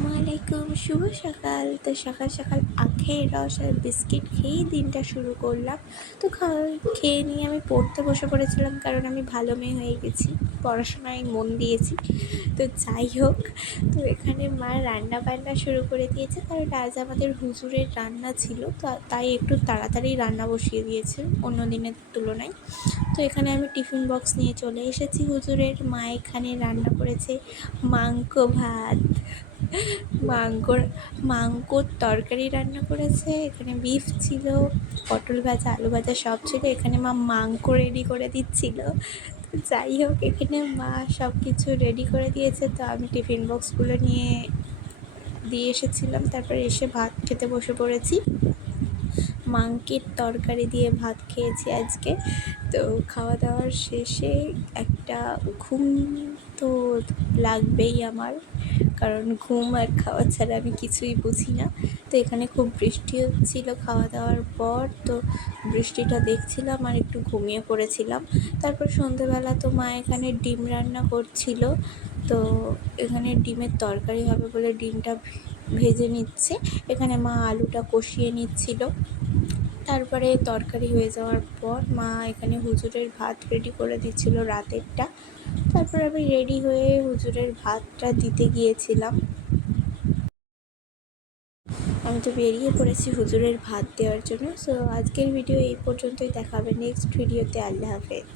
আসসালামু আলাইকুম, শুভ সকাল। তো সকাল সকাল আখের রস আর বিস্কিট খেয়েই দিনটা শুরু করলাম। তো খেয়ে নিয়ে আমি পড়তে বসে পড়েছিলাম, কারণ আমি ভালো মেয়ে হয়ে গেছি, পড়াশোনায় মন দিয়েছি। তো যাই হোক, তো এখানে মা রান্না বান্না শুরু করে দিয়েছে, কারণ আজ আমাদের হুজুরের রান্না ছিল, তো তাই একটু তাড়াতাড়ি রান্না বসিয়ে দিয়েছে অন্য দিনের তুলনায়। তো এখানে আমি টিফিন বক্স নিয়ে চলে এসেছি হুজুরের। মা এখানে রান্না করেছে মাংস ভাত, মাংকর মাংকর তরকারি রান্না করেছে। এখানে বিফ ছিল, পটল ভাজা, আলু ভাজা সব ছিল। এখানে মা মাংস রেডি করে দিচ্ছিল। তো যাই হোক, এখানে মা সব কিছু রেডি করে দিয়েছে, তো আমি টিফিন বক্সগুলো নিয়ে দিয়ে এসেছিলাম। তারপরে এসে ভাত খেতে বসে পড়েছি। মাংসের তরকারি দিয়ে ভাত খেয়েছি আজকে। তো খাওয়া দাওয়ার শেষে একটা ঘুম তো লাগবেই আমার, কারণ ঘুম আর খাওয়া ছাড়া আমি কিছুই বুঝি না। তো এখানে খুব বৃষ্টি হচ্ছিল খাওয়া দাওয়ার পর, তো বৃষ্টিটা দেখছিলাম আর একটু ঘুমিয়ে পড়েছিলাম। তারপর সন্ধেবেলা তো মা এখানে ডিম রান্না করছিল। তো এখানে ডিমের তরকারি হবে বলে ডিমটা ভেজে নিচ্ছে। এখানে মা আলুটা কষিয়ে নিচ্ছিল। তারপরে তরকারি হয়ে যাওয়ার পর মা এখানে হুজুরের ভাত রেডি করে দিচ্ছিল রাতেরটা। তারপর আমি রেডি হয়ে হুজুরের ভাতটা দিতে গিয়েছিলাম। আমি তো বেরিয়ে পড়েছি হুজুরের ভাত দেওয়ার জন্য। সো আজকের ভিডিও এই পর্যন্তই, দেখা হবে নেক্সট ভিডিওতে। আল্লাহ হাফেজ।